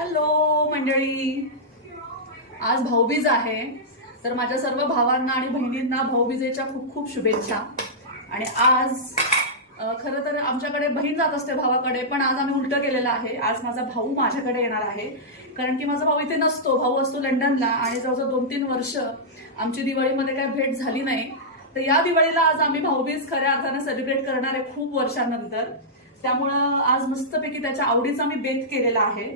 Hello मंडळी, आज भाऊबीज आहे. तर माझ्या सर्व भावांना आणि बहिणींना भाऊबीजेच्या खूप खूप शुभेच्छा. आणि आज खरं तर आमच्याकडे बहीण जात असते भावाकडे, पण आज आम्ही उलटं केलेलं आहे. आज माझा भाऊ माझ्याकडे येणार आहे, कारण की माझा भाऊ इथे नसतो. भाऊ असतो लंडनला आणि जवळजवळ 2-3 वर्ष आमची दिवाळीमध्ये काही भेट झाली नाही. तर या दिवाळीला आज आम्ही भाऊबीज खऱ्या अर्थाने सेलिब्रेट करणार आहे खूप वर्षांनंतर. त्यामुळं आज मस्तपैकी त्याच्या आवडीचा मी बेत केलेला आहे.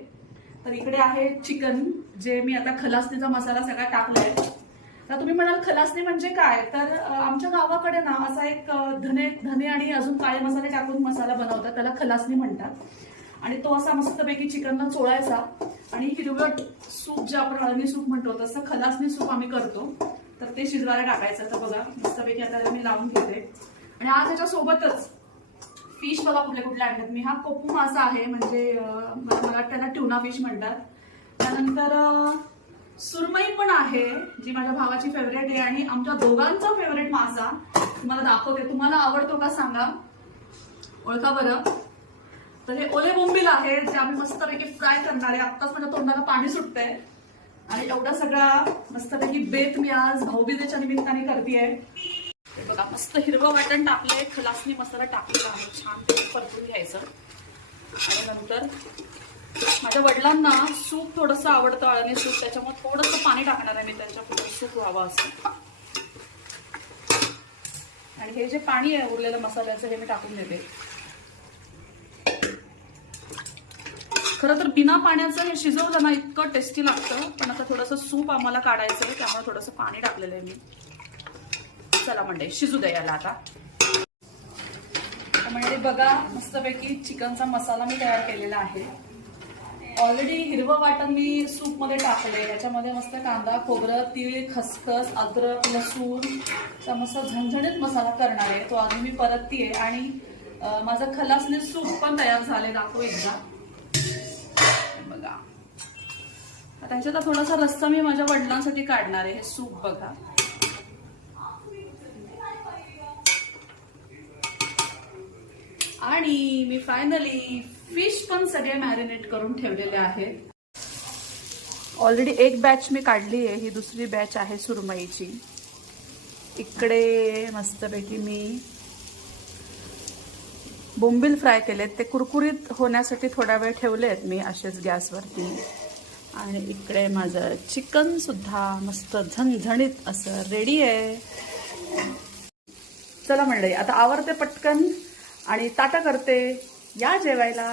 तर इकडे आहे चिकन, जे मी आता खलासणीचा मसाला सगळा टाकलाय. तर तुम्ही म्हणाल खलासणी म्हणजे काय, तर आमच्या गावाकडे ना असा एक धने आणि अजून काळे मसाले टाकून मसाला बनवतात, त्याला खलासणी म्हणतात. आणि तो असा मस्तपैकी चिकनला चोळायचा आणि हिरवट सूप जे आपण हळणी सूप म्हणतो तसं खलासणी सूप आम्ही करतो. तर ते शिजवायला टाकायचं. तर बघा मस्तपैकी आता मी लावून घेते. आणि आज त्याच्या सोबतच फिश बघा कुठले कुठले आणतात मी. हा कोकू मासा आहे, म्हणजे मला त्याला ट्यूना फिश म्हणतात. त्यानंतर सुरमई पण आहे, जी माझ्या भावाची फेवरेट आहे. आणि आमच्या दोघांचा फेवरेट मासा तुम्हाला दाखवते. तुम्हाला आवडतो का सांगा, ओळखा बरं. तर हे ओले बोंबील आहे, जे आम्ही मस्तपैकी फ्राय करणार आहे. आत्ताच माझ्या तोंडाला पाणी सुटतंय. आणि एवढा सगळा मस्तपैकी बेत मी आज भाऊबीजेच्या निमित्ताने करतेय. बघा मस्त हिरवं वाटण टाकलंय, खलासणी मसाला टाकलेला आहे, छान परतून घ्यायचं. आणि नंतर माझ्या वडिलांना सूप थोडंसं आवडतं, अळणी सूप, त्याच्यामुळे थोडंसं पाणी टाकणार आहे मी त्यांच्या पुढे सूप व्हावं असं. आणि हे जे पाणी आहे उरलेलं मसाल्याचं, हे मी टाकून देते. खरं तर बिना पाण्याचं हे शिजवलं ना इतकं टेस्टी लागतं, पण आता थोडंसं सूप आम्हाला काढायचं आहे, त्यामुळे थोडंसं पाणी टाकलेलं आहे मी. चला म्हणजे शिजू द्या याला आता. म्हणजे बघा मस्तपैकी चिकनचा मसाला मी तयार केलेला आहे. ऑलरेडी हिरवं वाटण मी सूप मध्ये टाकले. याच्यामध्ये मस्त कांदा, खोबरं, तीळ, खसखस, अद्रक, लसूण मस्त झणझणीत मसाला करणार आहे. तो आधी मी परततीये. आणि माझं खलासणी सूप पण तयार झाले, दाखवू एकदा. बघा आता ह्याच्यात थोडासा रस्सा मी माझ्या वडिलांसाठी काढणार आहे. हे सूप बघा. आणि मी फायनली फिश पण सगळे मॅरिनेट करून ठेवलेले आहेत. ऑलरेडी एक बॅच मी काढली आहे, ही दुसरी बॅच आहे सुरमईची. इकडे मस्तपैकी मी बोंबील फ्राय केलेत, ते कुरकुरीत होण्यासाठी थोडा वेळ ठेवले आहेत मी असेच गॅसवरती. आणि इकडे माझं चिकन सुद्धा मस्त झणझणीत असं रेडी आहे. चला मंडळी, आता आवरते पटकन आणि ताटा करते. या जेवायला.